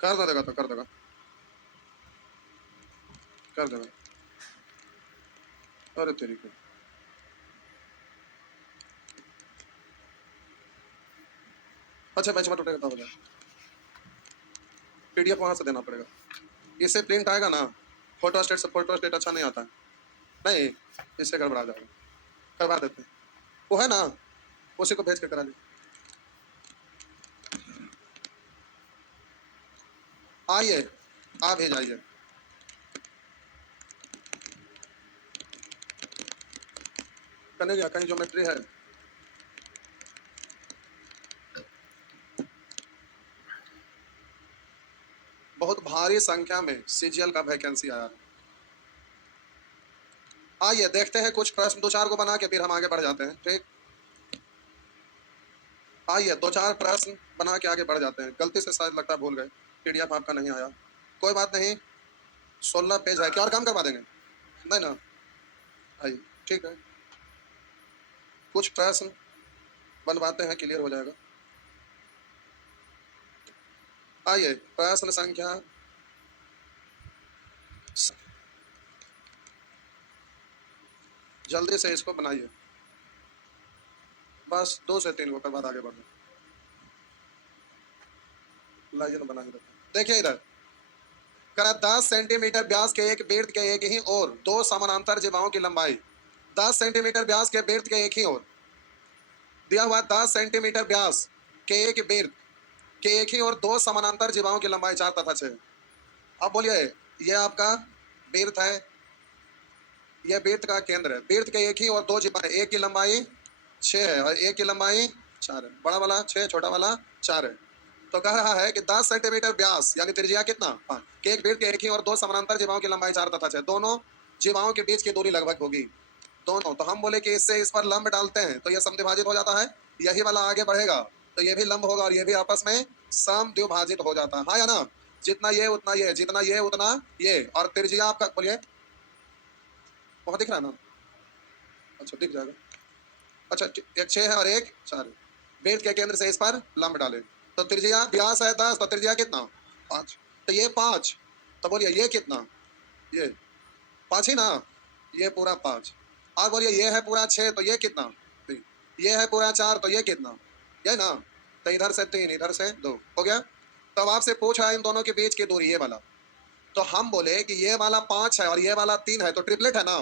कर देगा तो कर देगा, कर देगा। अरे तेरी को, अच्छा मैच में टूटेगा तो हो जाए, पीडीएफ वहां से देना पड़ेगा। इससे प्रिंट आएगा ना, फोटो स्टेट से फोटो स्टेट अच्छा नहीं आता है। नहीं, इससे गड़बड़ा जाएगा, करवा देते हैं। वो है ना, उसी को भेज के करा ले। आइए, आप भेज आइए। करने गया कहीं ज्योमेट्री है, बहुत भारी संख्या में सीजीएल का वैकेंसी आया। आइए देखते हैं कुछ प्रश्न, दो चार को बना के फिर हम आगे बढ़ जाते हैं, ठीक। आइए दो चार प्रश्न बना के आगे बढ़ जाते हैं। गलती से शायद लगता है भूल गए, पीडीएफ आपका नहीं आया, कोई बात नहीं। 16 पेज है, क्या और कम करवा देंगे? नहीं ना, आइए ठीक है, कुछ प्रश्न बनवाते हैं, क्लियर हो जाएगा। आइए प्रश्न संख्या, जल्दी से इसको बनाइए, बस 2 से 3 के बाद आगे बढ़ना। लाइए बना के देते हैं। देखिए इधर करा 10 सेंटीमीटर व्यास के एक वृत्त के एक ही और दो समानांतर जिबाओं की लंबाई 10 सेंटीमीटर व्यास के वृत्त के एक ही ओर दिया हुआ 10 सेंटीमीटर व्यास के एक वृत्त के एक ही और दो समानांतर जिबाओं की लंबाई 4 तथा 6। अब बोलिए, ये आपका वृत्त है, यह वृत्त का केंद्र है। वृत्त के एक ही और दो जिबाएं, एक की लंबाई 6 है और एक की लंबाई 4 है। बड़ा वाला 6, छोटा वाला 4 है। तो कह रहा है कि 10 सेंटीमीटर व्यास यानी त्रिज्या कितना 5 के एक वृत्त के एक ही और दो समानांतर जिबाओं की लंबाई 4 तथा 6, दोनों जिबाओं के बीच की दूरी लगभग होगी दोनों। तो हम बोले कि इससे इस पर लंब डालते हैं तो यह समद्विभाजित हो जाता है, यही वाला आगे बढ़ेगा तो ये भी लंब होगा और ये भी आपस में समद्विभाजित हो जाता है, हाँ या ना। जितना ये उतना ये, जितना ये उतना ये, और त्रिज्या आपका बोलिए वहां दिख रहा है ना, अच्छा दिख जाएगा। अच्छा एक 6 है और एक 4 है, वृत्त के केंद्र से इस पर लंब डाले तो त्रिज्या व्यास है 10, तो त्रिज्या कितना 5, तो ये 5, तो बोलिए ये कितना, ये 5 ही ना, ये पूरा 5। और बोलिए ये है पूरा 6, तो ये कितना 3, ये है पूरा 4, तो ये कितना, ये ना, तो इधर से 3 इधर से 2 हो गया। तब आपसे पूछ रहा है इन दोनों के बीच की दूरी ये वाला, तो हम बोले कि ये वाला 5 है और ये वाला 3 है, तो ट्रिपलेट है ना।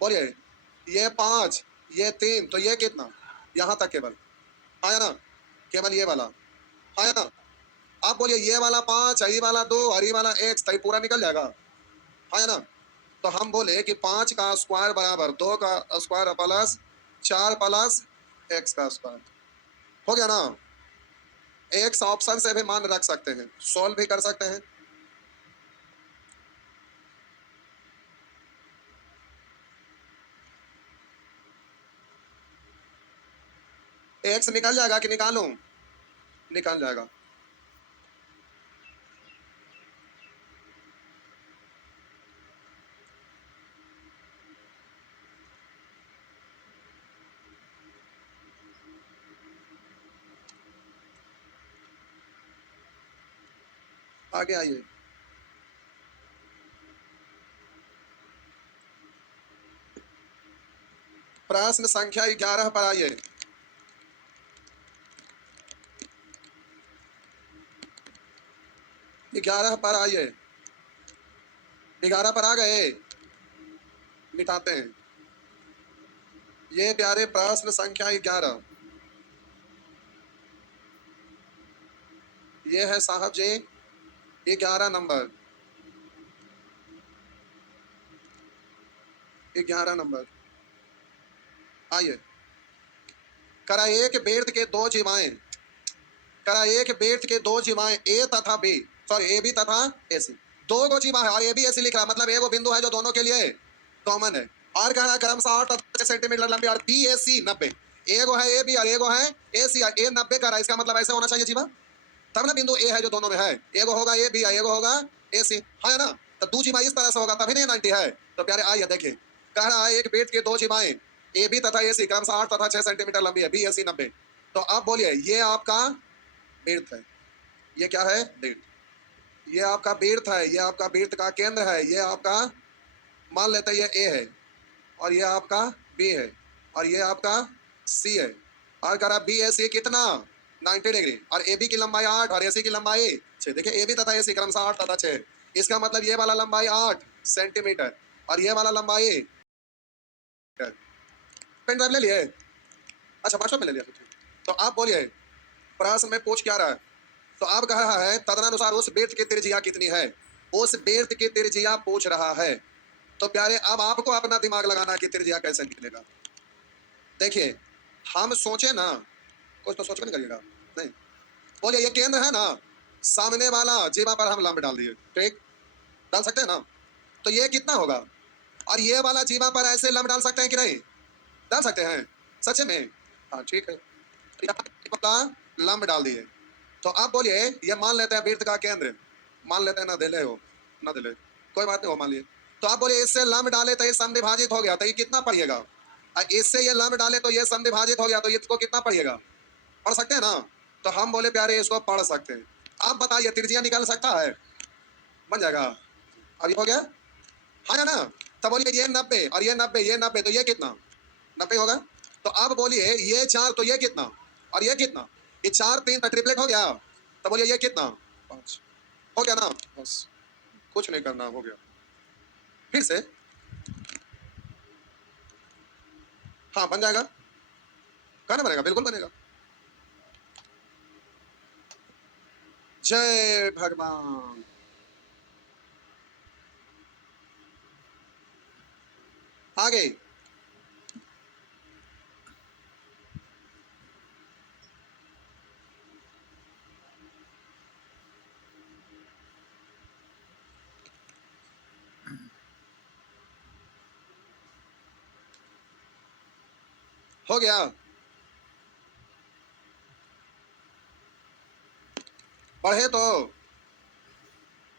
बोलिए ये 5 ये 3, तो ये कितना, यहाँ तक केवल, आया ना, केवल ये वाला, आया ना। आप बोलिए ये वाला 5 है, ये वाला 2 और ये वाला x, तो ये पूरा निकल जाएगा, आया ना। तो हम बोले कि 5 का स्क्वायर बराबर 2 का स्क्वायर प्लस 4 प्लस x का स्क्वायर, हो गया ना। x ऑप्शन से भी मान रख सकते हैं, सोल्व भी कर सकते हैं। x निकल जाएगा कि निकालूं, निकल जाएगा। आगे आइए, प्रश्न संख्या 11 पर आइए। 11 पर आइए, 11 पर आ गए, मिटाते हैं। ये प्यारे प्रश्न संख्या 11, ये है साहब जी 11 नंबर, 11 नंबर। आइए, करा एक वृत्त के दो जिबाएं, करा एक वृत्त के दो जिबाएं ए तथा बी, सॉरी ए बी तथा ए सी, दो को जिबा है और ए बी ए सी लिख रहा है, मतलब एगो बिंदु है जो दोनों के लिए कॉमन है। और कह रहा है क्रमशः 8 तथा 6 सेंटीमीटर लंबी और बी ए सी 90, एगो है ए बी और एगो है ए सी, ए 90 कर रहा है, इसका मतलब ऐसे होना चाहिए जिबा, तब ना बिंदु ए है जो दोनों में है, एगो होगा ए बी और एगो होगा ए सी, है ना। तो दो जिबा इस तरह से होगा तभी नहीं 90 है। तो प्यारे आइए देखिए, कह रहा है एक वृत्त के दो जिबाएं ए बी तथा ए सी क्रमशः 8 तथा 6 सेंटीमीटर लंबी है, बी ए सी 90। तो अब बोलिए ये आपका वृत्त है, ये क्या है वृत्त, ये आपका बीर्थ है, ये आपका बीर्थ का केंद्र है, ये आपका मान लेते हैं ये ए है और ये आपका बी है और ये आपका सी है। और करा बी ए सी कितना 90 डिग्री और ए बी की लंबाई 8 और ए सी की लंबाई 6। देखिए ए बी तथा ए सी क्रमशः 8 तथा 6। इसका मतलब ये वाला लंबाई 8 सेंटीमीटर और ये वाला लंबाई पेन ड्राइव ले लिए? अच्छा व्हाट्सएप में ले लिया तो ठीक। तो आप बोलिए प्रश्न में पूछ क्या रहा है? तो आप कह रहा है तदनुसार उस वृत्त की त्रिज्या कितनी है, उस वृत्त की त्रिज्या पूछ रहा है। तो प्यारे अब आपको अपना दिमाग लगाना कि त्रिज्या कैसे निकलेगा। देखिए हम सोचे ना, कुछ तो सोच कर निकलिएगा नहीं। बोलिए ये केंद्र है ना, सामने वाला जीवा पर हम लंब डाल दिए, ठीक डाल सकते हैं ना। तो ये कितना होगा और ये वाला जीवा पर ऐसे लंब डाल सकते हैं कि नहीं, डाल सकते हैं सच में। हाँ ठीक है, तो यहाँ लंब डाल दिए। तो आप बोलिए ये मान लेते हैं वृत्त का केंद्र, मान लेते हैं ना दिले हो ना दिले कोई बात नहीं हो मान लिए। तो आप बोलिए इससे लंब डाले तो ये समविभाजित हो गया, तो ये कितना पड़ेगा। और इससे ये लंब डाले तो ये समविभाजित हो गया, तो इसको कितना पड़ेगा, पढ़ सकते हैं ना। तो हम बोले प्यारे इसको पढ़ सकते हैं। आप बताइए त्रिज्या निकाल सकता है, बन जाएगा। अभी हो गया हाँ ना। तो बोलिए ये 90 और ये 90, ये 90 तो ये कितना 90 होगा। तो अब बोलिए ये 4 तो ये कितना और ये कितना, ये 4 3 तो ट्रिपलेट हो गया। तो बोलिए ये कितना 5 हो गया ना, बस कुछ नहीं करना, हो गया। फिर से हाँ बन जाएगा, कहना बनेगा, बिल्कुल बनेगा। जय भगवान। आगे हो गया, बढ़े तो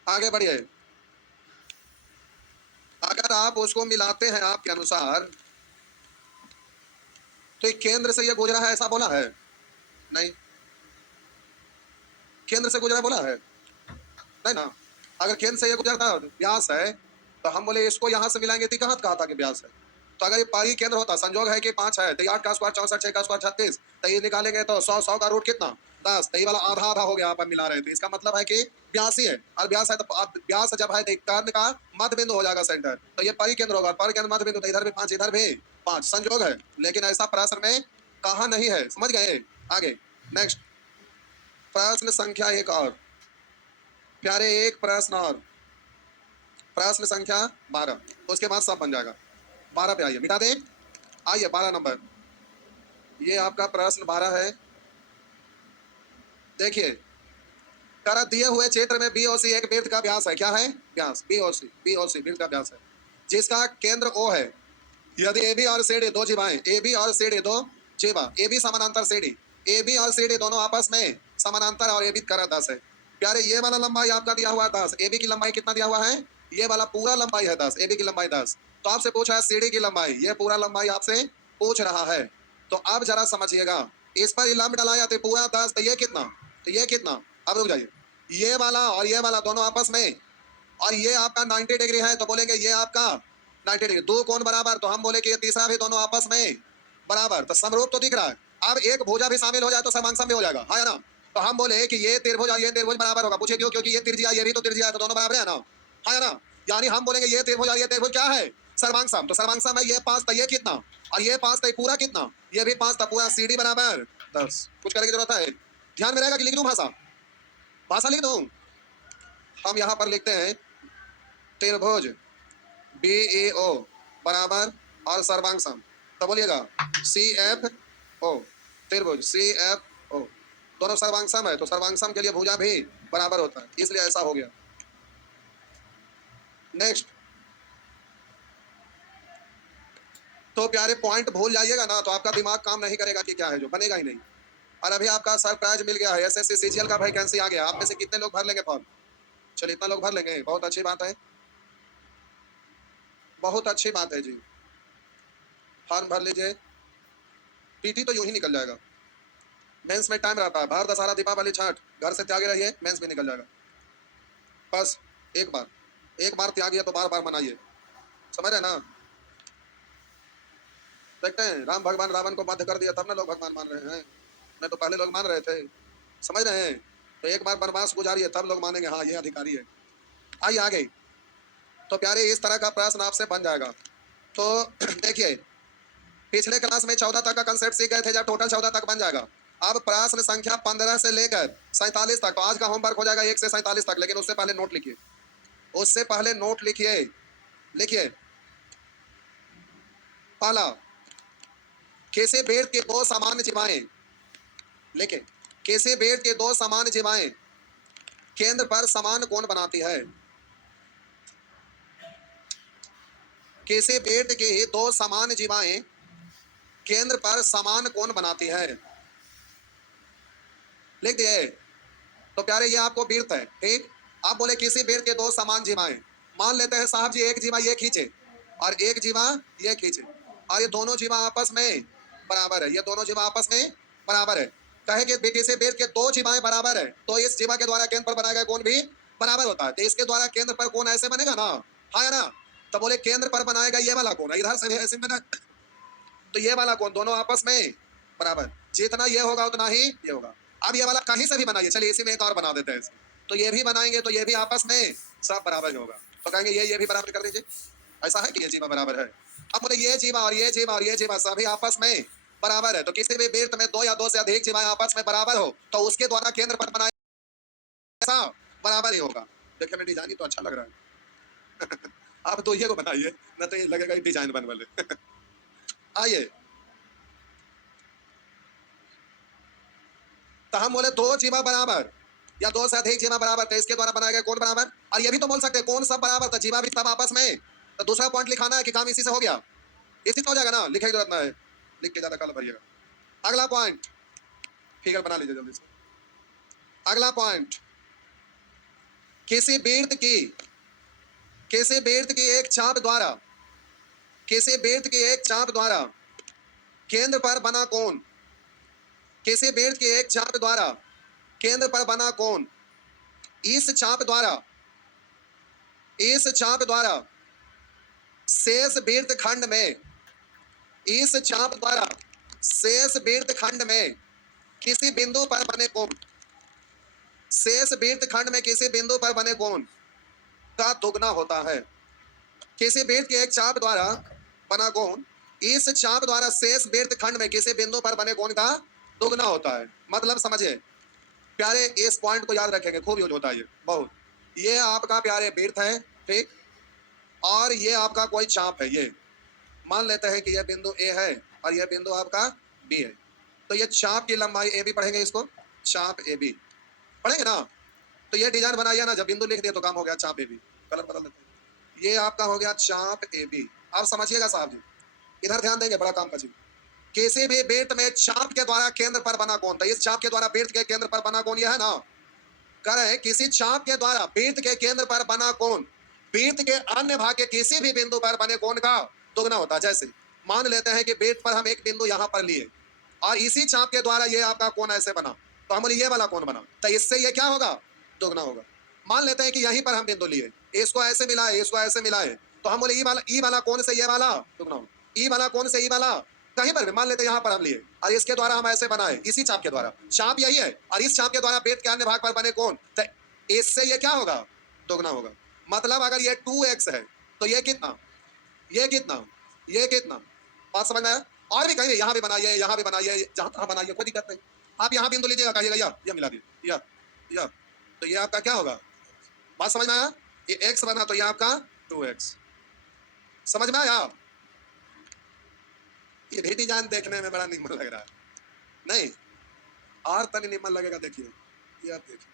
आगे बढ़िए। अगर आप उसको मिलाते हैं आपके अनुसार तो एक केंद्र से ये गुजरा है ऐसा बोला है नहीं, केंद्र से गुजरा बोला है नहीं ना। अगर केंद्र से ये गुजरता व्यास है तो हम बोले इसको यहाँ से मिलाएंगे, कहा था कि व्यास है। तो अगर ये पारी केंद्र होता, संजोग है कि 5 है तो 8 का स्क्वायर 64, 6 का स्क्वायर 36, तो ये निकालेंगे तो 100, 100 का रूट कितना 10, तो ये वाला आधा आधा हो गया आप मिला रहे थे। इसका मतलब है कि ब्यासी है और ब्यास है तो ब्यास जब है कर्ण का मध्य बिंदु हो जाएगा सेंटर, तो ये पारी केंद्र होगा, पारी केंद्र मध्य बिंदु, तो इधर भी 5 इधर भी 5 संजोग है। लेकिन ऐसा प्रश्न में कहा नहीं है, समझ गए। आगे नेक्स्ट प्रश्न संख्या एक और प्यारे, एक प्रश्न और, प्रश्न संख्या 12, उसके बाद सब बन जाएगा। 12 पे आइए, मिटा दे, आइए 12 नंबर, ये आपका प्रश्न 12 है। देखिए कर दिए हुए क्षेत्र में बी और सी एक वृत्त का व्यास है, क्या है व्यास, बी और सी वृत्त का व्यास है जिसका केंद्र ओ है। यदि ए बी और सी डी दो जीवाएं, ए बी और सी डी दो जीवा, ए बी समानांतर सी डी, ए बी और सी डी दोनों आपस में समानांतर और ए बी करा 10 है। प्यारे ये वाला लंबाई आपका दिया हुआ है 10, ए बी की लंबाई कितना दिया हुआ है, ये वाला पूरा लंबाई है 10, ए बी की लंबाई 10। तो आपसे पूछा है सी डी की लंबाई, ये पूरा लंबाई आपसे पूछ रहा है। तो अब जरा समझिएगा, इस पर लंब डलाया तो पूरा 10, तो ये कितना, तो ये कितना। अब रुक जाइए, ये वाला और ये वाला दोनों आपस में, और ये आपका 90 डिग्री है तो बोलेंगे ये आपका 90 डिग्री, दो कोण बराबर, तो हम बोले कि ये तीसरा भी दोनों आपस में बराबर, तो समरूप तो दिख रहा है। अब एक भुजा भी शामिल हो जाए तो समांसम भी हो जाएगा, हाँ या ना। तो हम बोले कि ये त्रिभुज और ये त्रिभुज बराबर होगा, पूछे क्यों, क्योंकि ये त्रिज्या ये भी तो त्रिज्या है, तो दोनों बराबर है ना, हाँ या ना। यानी हम बोलेंगे ये त्रिभुज और ये त्रिभुज क्या है, सर्वांगसम, तो सर्वांगसम है, ये 5 था ये कितना और ये 5 था पूरा कितना, ये भी 5 था पूरा, सी डी बराबर 10। कुछ करने की जरूरत है, ध्यान में रहेगा कि लिख दूं भाषा, भाषा लिख दूं। हम यहाँ पर लिखते हैं त्रिभुज बी ए ओ बराबर और सर्वांगसम, तो बोलिएगा सी एफ ओ, त्रिभुज सी एफ ओ दोनों सर्वांगसम है, तो सर्वांगसम के लिए भुजा भी बराबर होता है, इसलिए ऐसा हो गया। नेक्स्ट, तो प्यारे पॉइंट भूल जाइएगा ना तो आपका दिमाग काम नहीं करेगा कि क्या है, जो बनेगा ही नहीं। और अभी आपका सरप्राइज मिल गया है, एसएससी सीजीएल का वैकेंसी आ गया। आप में से कितने लोग भर लेंगे फॉर्म, चलिए इतना लोग भर लेंगे, बहुत अच्छी बात है, बहुत अच्छी बात है जी। फॉर्म भर लीजिए, पीटी तो यूं ही निकल जाएगा, मेंस में टाइम रहता है, बाहर दशहरा दीपावली छठ घर से त्यागे रहिए, मेंस भी निकल जाएगा। बस एक बार त्याग किया तो बार बार मनाइए, समझ रहे ना। देखते हैं राम भगवान रावण को वध कर दिया तब ना लोग भगवान मान रहे हैं, नहीं तो पहले लोग मान रहे थे, समझ रहे हैं। तो एक बार वनवास गुजारिए तब लोग मानेंगे हाँ ये अधिकारी है। आइए आगे। तो प्यारे इस तरह का प्रश्न आपसे बन जाएगा। तो देखिए पिछले क्लास में 14 तक का कंसेप्ट सीख गए थे, जब टोटल 14 तक बन जाएगा। अब प्रश्न संख्या 15 से लेकर 47 तक, तो आज का होमवर्क हो जाएगा 1 से 47 तक, लेकिन उससे पहले नोट लिखिए, उससे पहले नोट लिखिए। लिखिए पहला, किसी पेड़ के दो समान जीवाएं, लिखे किसी पेड़ के दो समान जीवाएं केंद्र पर समान कोण बनाती है। किसी पेड़ की दो समान जीवाएं केंद्र पर समान कोण बनाती है, लिख दिए। तो प्यारे ये आपको वृत्त है, ठीक। आप बोले किसी पेड़ के दो समान जीवाएं, मान लेते हैं साहब जी एक जीवा ये खींचे और एक जीवा ये खींचे, और ये दोनों जीवा आपस में बराबर है, ये दोनों जीवा आपस में बराबर है। कहे कि किसी पेड़ के दो जीवाएं बराबर है, तो इस जीवा के द्वारा केंद्र पर बनाया गया कोण भी बराबर होता है, तो इसके द्वारा केंद्र पर कोण ऐसे बनेगा ना, हाँ है ना। तो बोले केंद्र पर बनाएगा ये वाला कोण, इधर से ऐसे बना, तो ये वाला कोण दोनों आपस में बराबर, जितना ये होगा उतना ही ये होगा। अब ये वाला कहीं से भी बनाइए, चलिए इसी में एक और बना देते हैं, तो ये भी बनाएंगे तो ये भी आपस में सब बराबर होगा, तो कहेंगे ये भी बराबर कर दीजिए, ऐसा है कि ये जीवा बराबर है। अब बोले ये जीवा और ये जीवा और ये जीवा सभी आपस में बराबर है, तो किसी भी वृत्त में दो या दो से अधिक जीवाएं आपस में बराबर हो तो उसके द्वारा केंद्र पर बनाया ऐसा बराबर ही होगा। देखने में डिजाइन तो अच्छा लग रहा है आप तो ये को बनाइए ना, तो ये लगेगा डिजाइन बन वाले आइए, तो हम बोले दो जीवा बराबर या दो से अधिक जीवा बराबर, तो इसके द्वारा बनाया गया कोण बराबर, और ये भी तो बोल सकते हैं कोण सब बराबर, तो जीवा भी सब आपस में, तो दूसरा पॉइंट लिखाना है कि काम इसी से हो गया, इसी से हो जाएगा ना, लिखने की जरूरत ना है, लिख के ज्यादा काल भरिएगा। अगला पॉइंट फिगर बना लीजिए जल्दी से। अगला पॉइंट, किसी वृत्त की एक चाप द्वारा, किसी वृत्त की एक चाप द्वारा केंद्र पर बना कोण, किसी वृत्त की एक चाप द्वारा केंद्र पर बना कोण इस चाप द्वारा शेष वृत्त खंड में, इस चाप द्वारा शेष वृत्त खंड में किसी बिंदु पर बने कोण, शेष वृत्त खंड में किसी बिंदु पर बने कोण का दुगना होता है। किसी वृत्त की एक चाप द्वारा बना कोण इस चाप द्वारा शेष वृत्त खंड में किसी बिंदु पर बने कोण का दुगना होता है। मतलब समझिए प्यारे, इस पॉइंट को याद रखेंगे, खूब यूज होता है ये बहुत। ये आपका प्यारे वृत्त है, ठीक, और ये आपका कोई चाप है, ये मान लेते हैं कि यह बिंदु ए है और यह बिंदु आपका बी है, तो ये चाप की लंबाई ए बी पढ़ेंगे, इसको चाप ए बी पढ़ेंगे ना। तो ये डिजाइन बनाइए ना, जब बिंदु लिख दिए तो काम हो गया, चाप ए बी, कलर बदल देते हैं, ये आपका हो गया चाप ए बी। आप समझिएगा साहब जी, इधर ध्यान देंगे, बड़ा काम का चीज। किसी भी वृत्त में चाप के द्वारा केंद्र पर बना कोण, तो इस चाप के द्वारा वृत्त के केंद्र पर बना कोण यह है ना, कह रहे हैं किसी चाप के द्वारा वृत्त के केंद्र पर बना कोण वृत्त के अन्य भाग के किसी भी बिंदु पर बने कोण का दुगना होता है। जैसे मान लेते हैं कि वृत्त पर हम एक बिंदु यहां पर लिए और इसी चाप के द्वारा ये आपका कोण ऐसे बना, तो हम ये वाला कोण बना, तो इससे ये क्या होगा, दुगना होगा। मान लेते हैं कि यहीं पर हम बिंदु लिए, इसको ऐसे मिलाए, इसको ऐसे मिलाए, तो हम बोले ई वाला कोण से ये वाला दुगना होगा, ई वाला कोण से ई वाला, कहीं पर भी मान लेते हैं यहाँ पर हम लिए और इसके द्वारा हम ऐसे बनाए, इसी चाप के द्वारा, चाप यही है और इस चाप के द्वारा वृत्त के अन्य भाग पर बने कोण, तो इससे ये क्या होगा, दोगुना होगा। मतलब अगर ये 2x है तो ये कितना, ये कितना, ये कितना, बात समझ में आया। और भी कहीं यहाँ भी बनाइए, यहाँ भी बनाइए, जहां तहां बनाइए, कोई दिक्कत नहीं। आप यहाँ बिंदु लीजिएगा, कहिएगा या मिला दिए या, तो ये आपका क्या होगा, बात समझ में आया। ये x बना तो ये आपका 2x, समझ में आया। ये भी डिजाइन देखने में बड़ा निम्न लग रहा है, नहीं और तनी निम्न लगेगा, देखिए ये आप देखिए,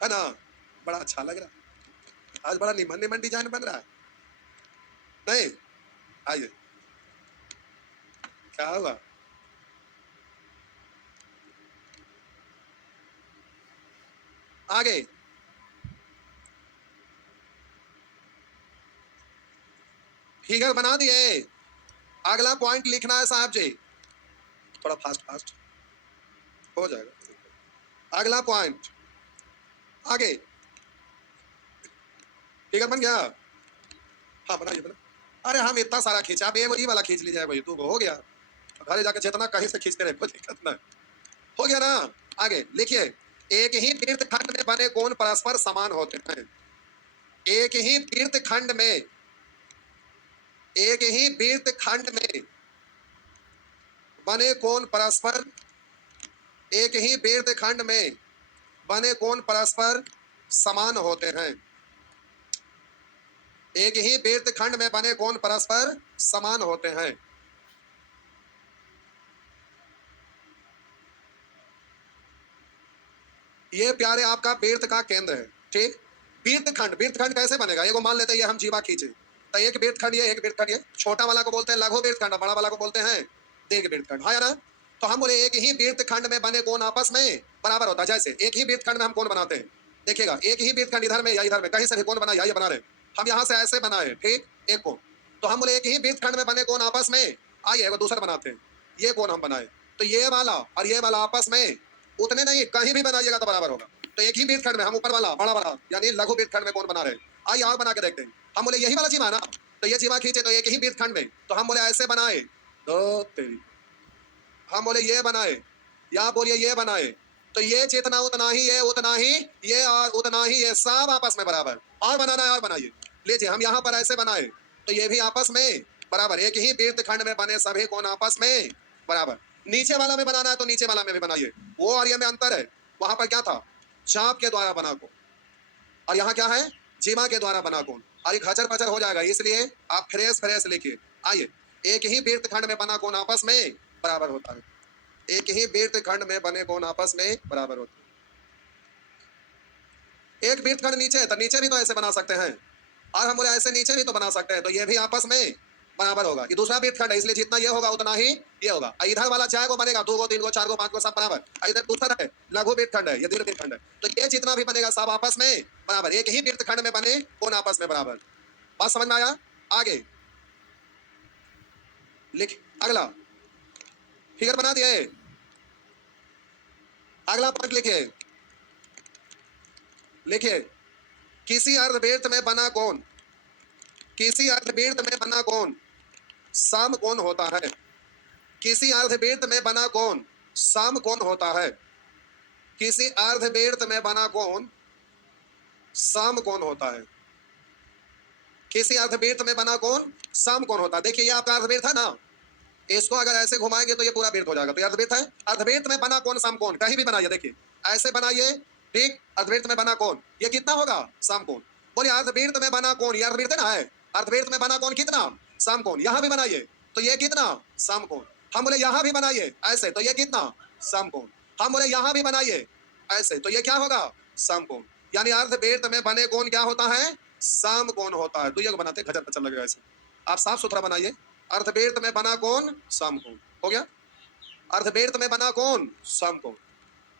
है ना, बड़ा अच्छा लग रहा है, आज बड़ा निम्न निम्न डिजाइन बन रहा है, नहीं। आइए क्या हुआ, आगे फिगर बना दिए। अगला पॉइंट लिखना है साहब जी, थोड़ा फास्ट फास्ट हो जाएगा। अगला पॉइंट, आगे फिगर बन गया? हाँ बनाइए बना। अरे हम इतना सारा खींचा, आप ये वाला खींच लीजिए, वही तो हो गया। घर जाके जितना कहीं से खींचते रहे, कोई दिक्कत नहीं। हो गया ना? आगे लिखिए, एक ही वृत्तखंड में बने कोण परस्पर समान होते हैं। एक ही वृत्तखंड में, एक ही वृत्तखंड में बने कोण परस्पर, एक ही वृत्तखंड में बने कोण परस्पर समान होते हैं। एक ही वृत्तखंड में बने कोण परस्पर समान होते हैं। ये प्यारे आपका वृत्त का केंद्र है, ठीक। वृत्तखंड, वृत्तखंड कैसे बनेगा? ये को मान लेते हैं, ये हम जीवा खींचे तो एक वृत्तखंड ये, एक वृत्तखंड ये। छोटा वाला को बोलते हैं लघु वृत्तखंड, बड़ा वाला को बोलते हैं दीर्घ वृत्तखंड, हाँ या ना? तो हम बोले एक ही वृत्तखंड में बने कोण आपस में बराबर होता है। जैसे एक ही वृत्तखंड में हम कोण बनाते हैं, देखिएगा एक ही वृत्तखंड इधर में या इधर में कहीं से भी कोण बना, ये बना रहे हम, यहाँ से ऐसे बनाए, ठीक, एक कोण। तो हम बोले एक ही वृत्तखंड में बने कोण आपस में, आइए वो दूसरा बनाते हैं, ये कोण हम बनाए तो ये वाला और ये वाला आपस में उतने नहीं, कहीं भी बनाइएगा तो बराबर होगा। तो एक ही वृत्तखंड में हम ऊपर वाला बड़ा वाला यानी लघु वृत्तखंड में कोण बना रहे हैं। आइए और बना के देखते हैं। हम बोले यही वाला जीवा ना, तो ये जीवा खींचे तो एक ही वृत्तखंड में, तो हम बोले ऐसे बनाए, दो तेरी, हम बोले ये बनाए, या बोलिए ये बनाए, तो ये जितना उतना ही ये, उतना ही ये और उतना ही ये, सब आपस में बराबर। और बनाना है और बनाइए, लीजिए हम यहाँ पर ऐसे बनाए तो ये भी आपस में बराबर। एक ही वृत्तखंड में बने सभी कोण आपस में बराबर। नीचे वाला में बनाना है तो नीचे वाला में भी बनाइए, वो और ये में अंतर है। वहां पर क्या था? चाप के द्वारा बना कोण, और यहाँ क्या है? जीवा के द्वारा बना कोण। और ये खचर पचर हो जाएगा, इसलिए आप फ्रेश फ्रेश लिखिए। आइए, एक ही वृत्तखंड में बना कोण आपस में बराबर होता है। एक ही वृत्तखंड में बने कोण आपस में बराबर होते हैं। एक वृत्तखंड नीचे है तो नीचे भी तो ऐसे बना सकते हैं, और हम बोले ऐसे नीचे भी तो बना सकते हैं, तो ये भी आपस में बराबर होगा। ये दूसरा वृत्तखंड है, इसलिए जितना ये होगा उतना ही ये होगा। इधर वाला चाहे को बनेगा, 2 को 3 को 4 को 5 को सब बराबर। इधर दूसरा है लघु वृत्तखंड है, ये दीर्घ वृत्तखंड है, तो ये जितना भी बनेगा सब आपस में बराबर। एक ही वृत्तखंड में बने कोण आपस में बराबर। बात समझ में आया? आगे लिख, अगला फिगर बना दिए, अगला पॉइंट लिखिए। लिखिए, किसी अर्धवृत्त में बना कोण, किसी अर्धवृत्त में बना कोण समकोण होता है। किसी अर्धवृत्त में बना कोण समकोण होता है। किसी अर्धवृत्त में बना कोण समकोण होता है। किसी अर्धवृत्त में बना कोण समकोण होता है। देखिए ये आपका अर्धवृत्त है ना, इसको अगर ऐसे घुमाएंगे तो ये पूरा वृत्त हो जाएगा, तो ये अर्धवृत्त है। अर्धवृत्त में बना कोण समकोण, कहीं भी बनाइए, देखिए ऐसे बनाइए, ठीक। अर्धवृत्त में बना कोण ये कितना होगा? समकोण। बोलिए अर्धवृत्त में बना कोण, ये अर्धवृत्त है ना, है। अर्धवृत्त में बना कोण कितना? समकोण। यहां भी बनाइए तो ये कितना? समकोण। हम बोले यहां भी बनाइए ऐसे, तो ये कितना? समकोण। हम बोले यहां भी बनाइए ऐसे, तो ये क्या होगा? समकोण। यानी अर्धवृत्त में बने कोण क्या होता है? समकोण होता है। दुइया को बनाते खजर पचर लगेगा ऐसे, आप साफ सुथरा बनाइए। अर्धवृत्त में बना कोण समकोण हो गया। अर्धवृत्त में बना कोण समकोण।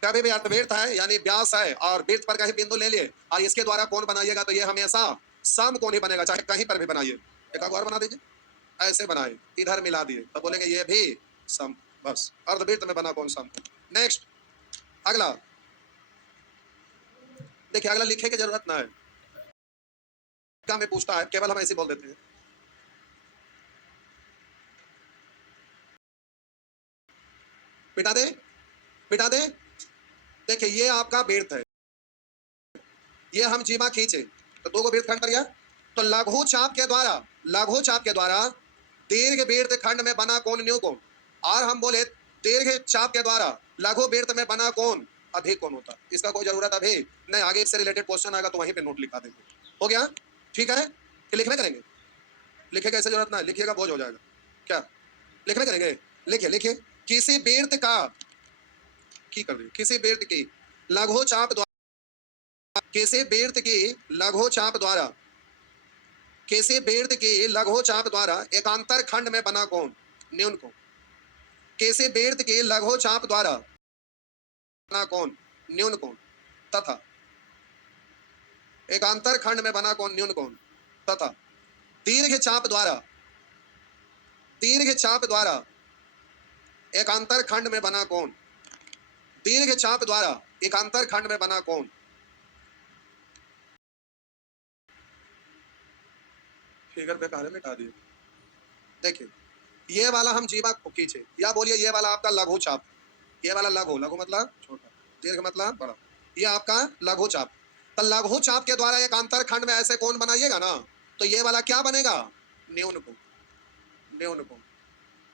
कभी भी अर्धवृत्त है यानी व्यास है और वृत्त पर कहीं बिंदु ले लिए और इसके द्वारा कोण बनाइएगा तो ये हमेशा समकोण ही बनेगा, चाहे कहीं पर भी बनाइए। एक और बना दीजिए, ऐसे बनाए, इधर मिला दिए तो बोलेंगे ये भी सम, बस अर्धवृत्त में बना कोण समकोण। नेक्स्ट अगला देखिए, अगला लिखे की जरूरत ना है, क्या हमें पूछता है, केवल हम ऐसे बोल देते हैं। मिटा दे, मिटा दे। देखिए ये आपका वृत्त है, ये हम जीवा खींचे तो 2 को वृत्त खंड कर गया। तो लघु चाप के द्वारा, लघु चाप के द्वारा दीर्घ वृत्त खंड में बना कोण न्यू कोण, और हम बोले दीर्घ चाप के द्वारा लघु वृत्त में बना कोण अधिक कोण होता है। इसका कोई जरूरत अभी नहीं, आगे इससे रिलेटेड क्वेश्चन आएगा तो वहीं पे नोट लिखा देंगे। हो गया, ठीक है कि लिखने करेंगे? लिखे कैसे जरूरत ना, लिखिएगा बोझ हो जाएगा। क्या लिखने करेंगे? लिखिए, लिखिए किसी वृत्त का की कर रही, किसी वृत्त की लघु चाप द्वारा, किसी वृत्त की लघु चाप द्वारा, किसी वृत्त की लघु चाप द्वारा एकांतर खंड में बना कोण न्यून कोण। किसी वृत्त की लघु चाप द्वारा बना कोण न्यून कोण तथा एकांतर खंड में बना कोण न्यून कोण तथा दीर्घ चाप द्वारा, दीर्घ चाप द्वारा एकांतर खंड में बना कोण, दीर्घ चाप द्वारा एकांतर खंड में बना कोण फिगर पे कहा मिटा दिए। देखिए ये वाला हम जीवा को खींचे या बोलिए ये वाला आपका लघु चाप, ये वाला लघु, लघु मतलब छोटा, दीर्घ मतलब बड़ा, ये आपका लघु चाप। तो लघु चाप के द्वारा एक अंतर खंड में ऐसे कोण बनाइएगा ना, तो ये वाला क्या बनेगा, न्यून कोण, न्यून कोण।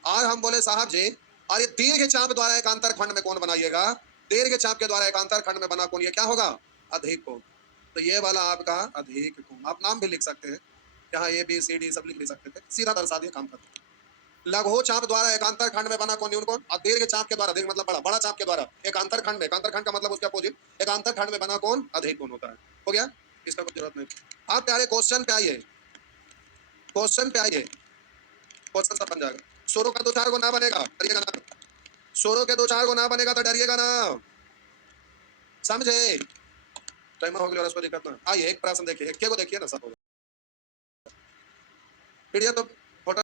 और हम बोले साहब जी, और ये दीर्घ चाप द्वारा एक अंतर खंड में कोण बनाइएगा, दीर्घ चाप के द्वारा एक अंतर खंड में बना कोण ये क्या होगा, अधिक कोण। तो ये वाला आपका अधिक कोण, आप नाम भी लिख सकते हैं, यहाँ ए बी सी डी सब लिख भी सकते थे, सीधा दर्शा दिए, काम खत्म। लघु चाप द्वारा एकांतर खंड में बना कोण न्यून कोण, और दीर्घ चाप के द्वारा, दीर्घ मतलब बड़ा, बड़ा चाप के द्वारा एकांतर खंड में, एकांतर खंड का मतलब उसके अपोजिट, एकांतर खंड में बना कोण अधिक कोण होता है। हो गया, इसका कोई जरूरत नहीं। आप प्यारे क्वेश्चन पे आइए, क्वेश्चन पे आइए, क्वेश्चन सब बन जाएगा। शुरू का दो चार को ना बनेगा, डरिएगा ना, शुरू के दो चार को ना बनेगा तो डरिएगा ना, समझे। टाइम हो गया और उसको दिक्कत ना। आइए एक प्रश्न देखिए, एक को देखिए ना, सब होगा। पीडीएफ तो फोटो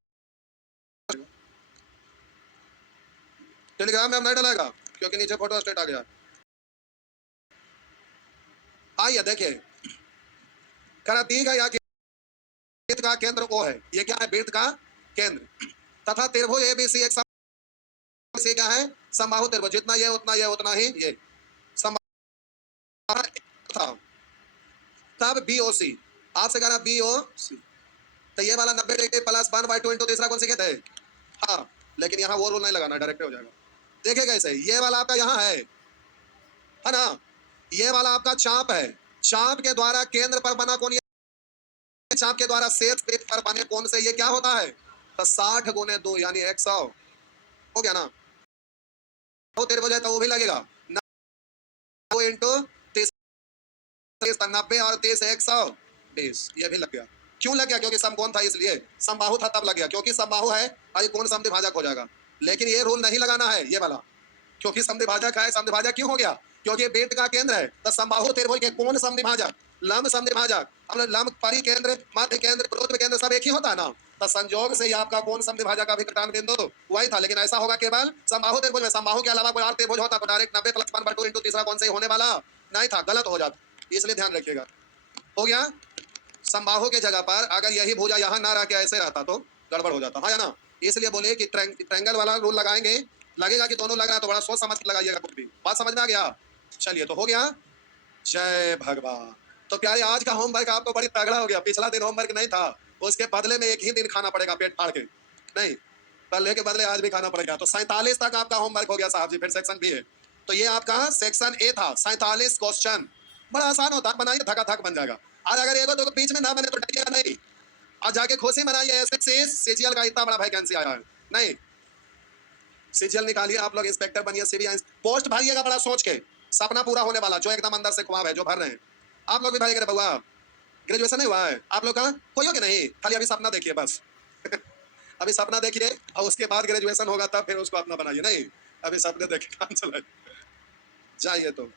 टेलीग्राम में हम नहीं डालेगा क्योंकि नीचे फोटो स्टेट आ गया। आइए देखिए, करा दी गया वृत्त का केंद्र O है, ये क्या है, वृत्त का केंद्र, तथा त्रिभुज एबीसी एक से क्या है, समबाहु त्रिभुज, जितना ये उतना ये उतना ही ये समबाहु था। तब बीओसी, आपसे कह रहा बीओसी, तो ये वाला 90 डिग्री प्लस 1/2 इंटू तीसरा कौन सी कहते हैं, हाँ, लेकिन यहाँ वो रूल नहीं लगाना, डायरेक्ट हो जाएगा। देखिए कैसे, ये वाला आपका यहाँ है ना, ये वाला आपका चाप है, चाप के द्वारा केंद्र पर बना कोण, चाप के द्वारा शेष वृत्त पर बने कोण से ये क्या होता है, तो 60 गुने 2 यानी 100 हो गया ना। तो त्रिभुज है तो वो भी लगेगा 90 इंटू 90 और 30 120, ये भी लग गया। क्यों लग गया, क्योंकि समकोण था इसलिए, समबाहु था तब लग गया, क्योंकि समबाहु है और ये कोण समद्विभाजक हो जाएगा। लेकिन ये रूल नहीं लगाना है ये वाला, क्योंकि समद्विभाजक है, समद्विभाजक क्यों हो गया, क्योंकि वृत्त का केंद्र है, तो समबाहु त्रिभुज के कोण समद्विभाजक, लंब समद्विभाजक, हम लोग लंब परिकेंद्र, मध्य केंद्र, विरोध केंद्र सब एक ही होता है ना, तो संयोग से ही आपका कोण समद्विभाजक का भी कटान बिंदु वही था। लेकिन ऐसा होगा केवल समबाहु त्रिभुज में, समबाहु के अलावा कोई और त्रिभुज होता तो डायरेक्ट 90 प्लस 1/2 इंटू तीसरा कौन से होने वाला नहीं था, गलत हो जाता, इसलिए ध्यान रखिएगा। हो गया, समबाहु के जगह पर अगर यही भुजा यहाँ ना रह के ऐसे रहता तो गड़बड़ हो जाता, हाँ या ना। इसलिए बोले कि ट्रायंगल वाला रूल लगाएंगे, लगेगा कि दोनों लग रहा है तो बड़ा सोच समझ के लगाइएगा, कुछ भी बात समझ में आ गया। चलिए तो हो गया, जय भगवान। तो प्यारे आज का होमवर्क आपको बड़ी तगड़ा हो गया, पिछला दिन होमवर्क नहीं था, उसके बदले में एक ही दिन खाना पड़ेगा पेट फाड़ के, नहीं कल के बदले आज भी खाना पड़ेगा। तो 47 तक आपका होमवर्क हो गया साहब जी, फिर सेक्शन बी है, तो ये आपका सेक्शन ए था, 47 क्वेश्चन, बड़ा आसान होता है, बनाइए धका धक बन जाएगा। और अगर एगो तो बीच में ना बने तो डरिएगा नहीं, और जाके खुशी मनाइए, सीजीएल का इतना बड़ा वैकेंसी आया है, नहीं सीजीएल निकालिए, आप लोग इंस्पेक्टर बनिए, सीबीआई पोस्ट भरिएगा बड़ा सोच के, सपना पूरा होने वाला, जो एकदम अंदर से ख्वाब है जो भर रहे हैं। आप लोग भी भरिएगा बउआ, ग्रेजुएशन नहीं हुआ है आप लोग का, कोई हो कि नहीं, खाली अभी सपना देखिए बस अभी सपना देखिए और उसके बाद ग्रेजुएशन होगा तब फिर उसको अपना बनाइए, नहीं अभी सपने देखिए काम चलाइए, जाइए तो।